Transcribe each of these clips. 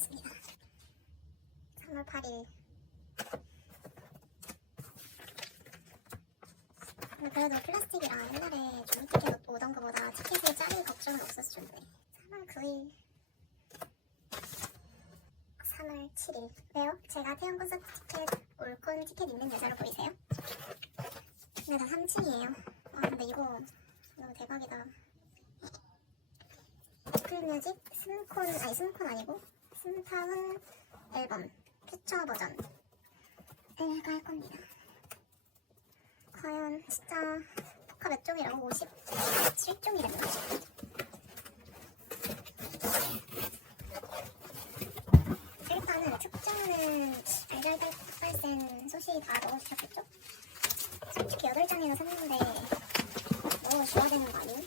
하겠습니다. 3월 8일. 근데 그래도 플라스틱이라 옛날에 종이티켓 오던 거보다 티켓을 짜는 걱정은 없어서 좋네. 3월 9일. 3월 7일. 왜요? 제가 태연 콘서트 티켓, 올콘 티켓 있는 여자로 보이세요? 근데 다 3층이에요. 아, 근데 이거 너무 대박이다. 애플 뮤직 스콘, 아니 스콘 아니고 스타운 앨범 퓨처 버전을 갈 겁니다. 과연 진짜 포카 몇 종이라고 57종이랬나? 일단은 특전은 알잘딱발센 소시 다 넣어주셨겠죠? 솔직히 8장이나 샀는데 넣어줘야 되는 거 아니에요?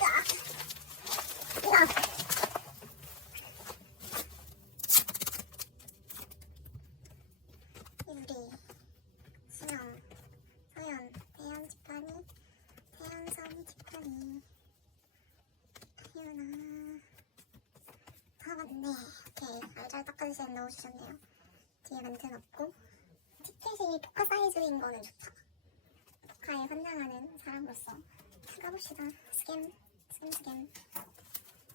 으악! 으악! 유리, 수영, 서연, 태연, 지파니, 태연선, 지파니, 태연아. 아 맞 네. 오케이. 알잘 닦아주세요. 넣어주셨네요. 뒤에 멘트는 없고. 티켓이 포카 사이즈인 거는 좋다. 포카에 환장하는 사람으로서. 가봅시다. 스캠, 스캠, 스캠.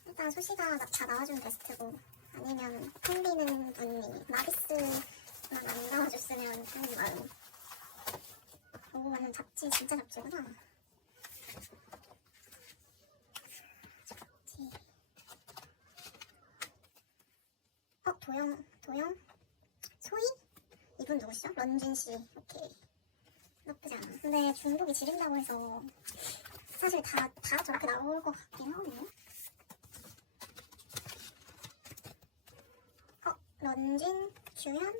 일단 소시가 나- 다 나와주면 베스트고. 아니면 팬리는 분이 나비스만 안 나와줬으면 하는 마음. 오, 완전 잡지, 진짜 잡지구나. 잡지. 어, 도영, 도영? 소희? 이분 누구시죠? 런쥔 씨. 오케이. 나쁘지 않아. 근데 중독이 지린다고 해서 사실 다, 다 저렇게 나올 것 같긴 하거든요. 어, 런쥔, 규현,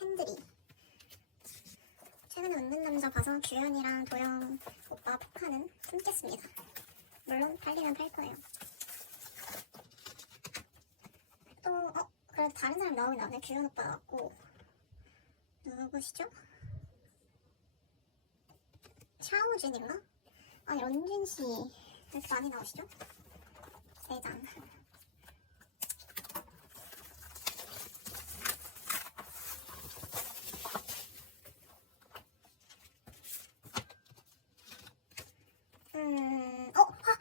핸들이. 최근에 웃는 남자 봐서 규현이랑 도영 오빠 포카는 숨겠습니다. 물론 팔리면 팔 거예요. 또, 어, 그래도 다른 사람 나오긴 나오네. 규현 오빠 나왔고. 누구시죠? 샤오진인가? 아니, 런쥔 씨. 왜 이렇게 많이 나오시죠? 세 장. 음, 어, 아, 아,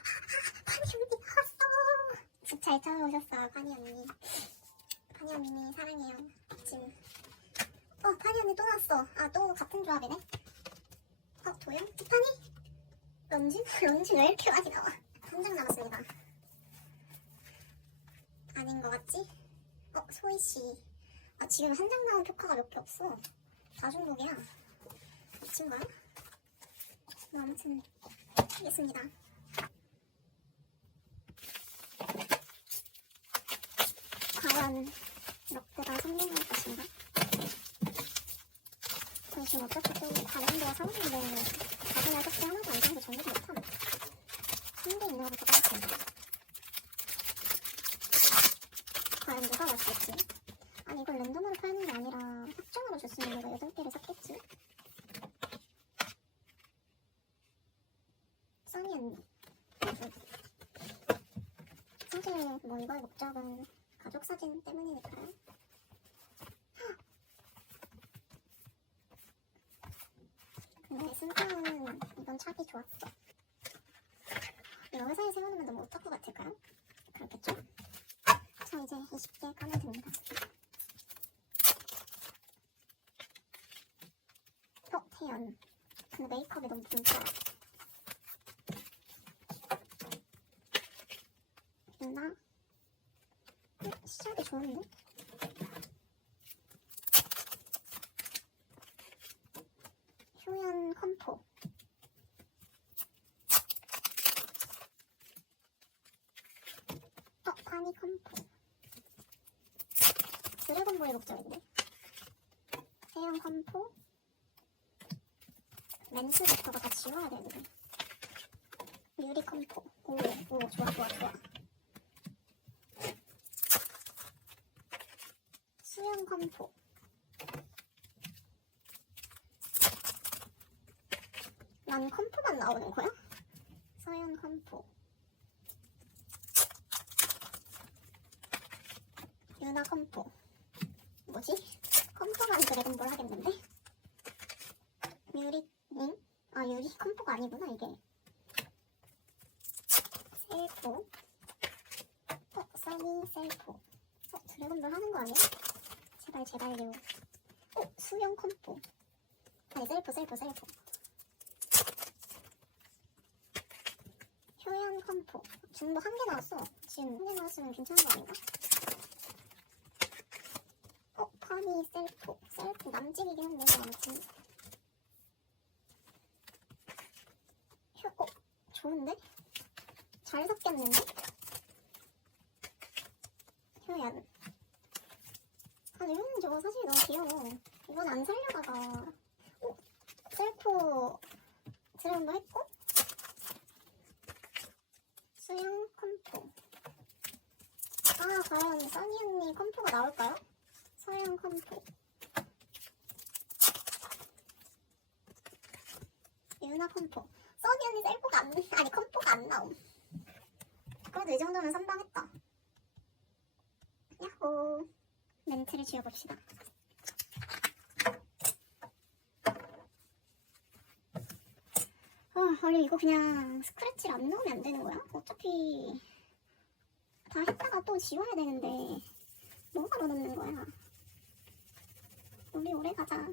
아. 잘 찾아오셨어요, 파니 언니. 파니 언니 사랑해요. 지금. 어, 파니 언니 또 나왔어. 아, 또 같은 조합이네. 어, 도영? 티파니? 런쥔? 런쥔 왜 이렇게 많이 나와? 한 장 남았습니다. 아닌 것 같지? 어, 소희 씨. 아, 지금 한 장 나온 표카가 몇 개 없어. 다 중복이야. 미친 거야? 뭐, 아무튼, 하겠습니다. 과연 럭드가 성공할 것인가? 저 지금 어차피 또 가는데가 사오는데 자신의 아저씨 하나도 안 사서 정리를 못함. 한개 있는 거부터 따겠습니다. 과연 누가 왔을지? 아니 이걸 랜덤으로 팔는 게 아니라 확정으로 줬으면 내가 8개를 샀겠지? 언니 사실 뭐 이거의 목적은 가족 사진 때문이니까요. 근데 승타는 이건 차기 좋았어. 이거 회사에 세워놓으면 너무 오타쿠 같을까요? 그렇겠죠? 자 이제 20개 까면 됩니다. 어 태연. 근데 메이크업이 너무 진짜. 나 어, 시작이 좋은데? 효연 컴포 어, 파니 컴포 드래곤볼의 목적인데? 태연 컴포 멘트부터가 다 지워야 되는데. 유리 컴포 오, 오, 좋아, 좋아, 좋아. 수영 컴포 난 컴포만 나오는 거야? 서연 컴포 유나 컴포. 뭐지? 컴포만 드래곤볼 하겠는데? 유리님? 아, 유리 컴포가 아니구나, 이게. 셀포. 어, 써니 셀포. 어, 드래곤볼 하는 거 아니야? 제발, 제발요. 어, 수영 컴포. 아니, 셀포, 셀포, 셀포. 효연 컴포. 중복 한개 나왔어. 지금 한 개 나왔으면 괜찮은 거 아닌가? 어, 파니 셀프. 셀프 남직이긴 한데, 아무튼. 효, 어, 좋은데? 잘 섞였는데? 효연. 아, 효연 저거 사실 너무 귀여워. 이건 안 살려다가. 어, 셀프 드래곤도 했고? 수영 컴포. 아, 과연 써니 언니 컴포가 나올까요? 서양 컴포. 유나 컴포. 써니 언니 셀프가 안, 아니, 컴포가 안 나옴. 그래도 이 정도면 선방했다. 야호. 멘트를 지어봅시다. 아, 원래 이거 그냥 스크래치를 안 넣으면 안 되는 거야? 어차피 다 했다가 또 지워야 되는데 뭐하러 넣는 거야? 우리 오래 가자.